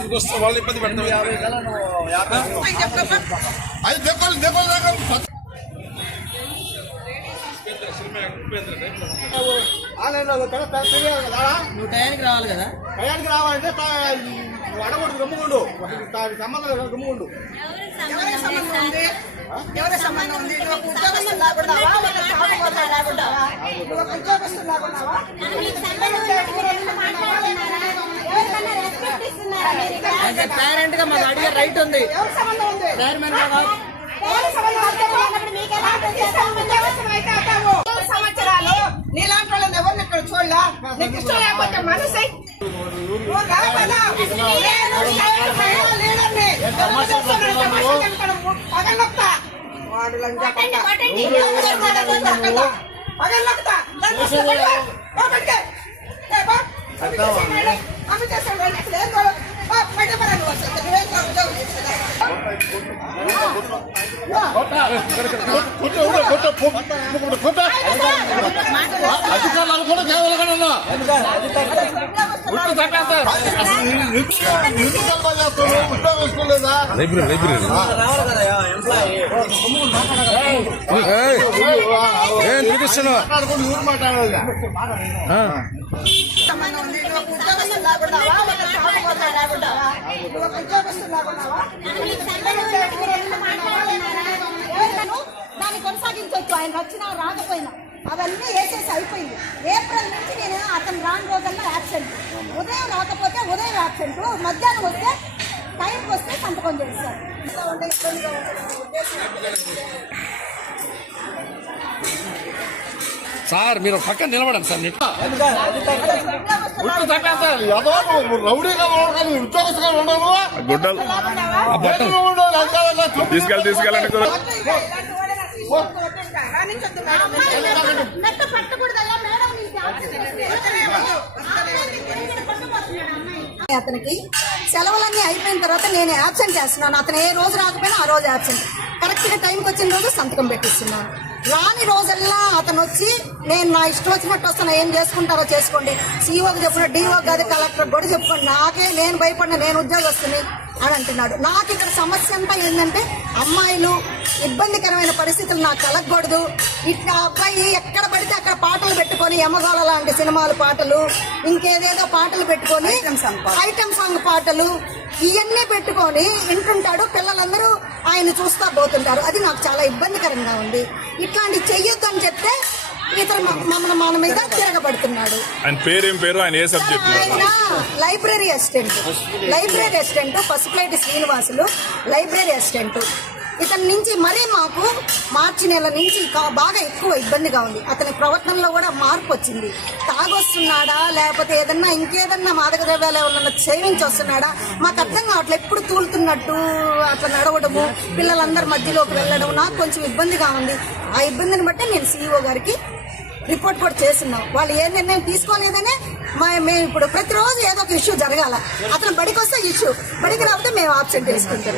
దగ్గరికి వస్తే వాళ్ళు ఇబ్బంది పెడతాం. నువ్వు టయానికి రావాలి కదా. టయానికి రావాలంటే అడగొడు గమ్ముగుండు, సంబంధం గమ్ముగుండు. ఎవరి సంబంధం ఉంది? ఉద్యోగస్తులు లాగున్నావా? ఉద్యోగస్తులు లాగున్నావా? పేరెంట్ గా మాకు అడిగే రైట్ ఉంది. ఎవరి సంబంధం ఉంది? సంవత్సరాలు నీలాంటి వాళ్ళని ఎవరిని ఇక్కడ చూడలా. నీకు ఇష్టం లేకపోతే మనసు అధికారులు కూడా కేవలం దాన్ని కొనసాగించవచ్చు. ఆయన వచ్చినా రాకపోయినా అవన్నీ వేసేసి అయిపోయింది. ఏప్రిల్ నుంచి నేను అతను రాని రోజుల్లో యాబ్సెంట్. ఉదయం రాకపోతే ఉదయం యాబ్సెంట్, మధ్యాహ్నం వస్తే టైంకి వస్తే సంతకం చేస్తారు. సార్ మీరు పక్కన నిలబడండి సార్. తీసుకెళ్ళండి. అతనికి సెలవులన్నీ అయిపోయిన తర్వాత నేను యాబ్సెంట్ చేస్తున్నాను. అతను ఏ రోజు రాకపోయినా ఆ రోజు యాబ్సెంట్. కరెక్ట్గా టైంకి వచ్చిన రోజు సంతకం పెట్టిస్తున్నాను. రాని రోజల్లా అతను వచ్చి నేను నా ఇష్టం వచ్చినట్టు వస్తాను, ఏం చేసుకుంటారో చేసుకోండి, సీఓకి చెప్పిన డిఓ కాదు కలెక్టర్ కూడా చెప్పుకోండి, నాకే నేను భయపడిన నేను ఉద్యోగస్తుని అని అంటున్నాడు. నాకు ఇక్కడ సమస్య అంతా ఏంటంటే అమ్మాయిలు ఇబ్బందికరమైన పరిస్థితులు నాకు కలగకూడదు. ఇట్లా అబ్బాయి ఎక్కడ పడితే అక్కడ పాటలు పెట్టుకొని యమగోళ లాంటి సినిమాలు పాటలు, ఇంకేదేదో పాటలు పెట్టుకొని ఐటమ్ సాంగ్ పాటలు ఇవన్నీ పెట్టుకొని వింటుంటాడు. పిల్లలందరూ ఆయన చూస్తా పోతుంటారు. అది నాకు చాలా ఇబ్బందికరంగా ఉంది. ఇట్లాంటి చెయ్యొద్దు అని చెప్తే ఇతను మమ్మల్ని మన మీద తిరగబడుతున్నాడు. ఆయన పేరేం పేరు? ఆయన ఏ సబ్జెక్ట్? ఆయన library assistant Pasupuleti Srinivasulu library assistant. ఇతని నుంచి మరీ మాకు మార్చి నెల నుంచి బాగా ఎక్కువ ఇబ్బందిగా ఉంది. అతని ప్రవర్తనలో కూడా మార్పు వచ్చింది. తాగొస్తున్నాడా లేకపోతే ఏదన్నా ఇంకేదన్నా మాదక ద్రవ్యాలు ఏమన్నా సేవించి వస్తున్నాడా మాకు అర్థం కావట్లేదు. ఎప్పుడు తూలుతున్నట్టు అట్లా నడవడము, పిల్లలందరి మధ్యలోకి వెళ్ళడం నాకు కొంచెం ఇబ్బందిగా ఉంది. ఆ ఇబ్బందిని బట్టి నేను సీఈఓ గారికి రిపోర్ట్ కూడా చేస్తున్నాం. వాళ్ళు ఏ నిర్ణయం తీసుకోలేదనే మేము ఇప్పుడు ప్రతిరోజు ఏదో ఒక ఇష్యూ జరగాల. అతను బడికి వస్తే ఇష్యూ, బడికి రాకపోతే మేము ఆబ్సెంట్ చేసుకుంటాం.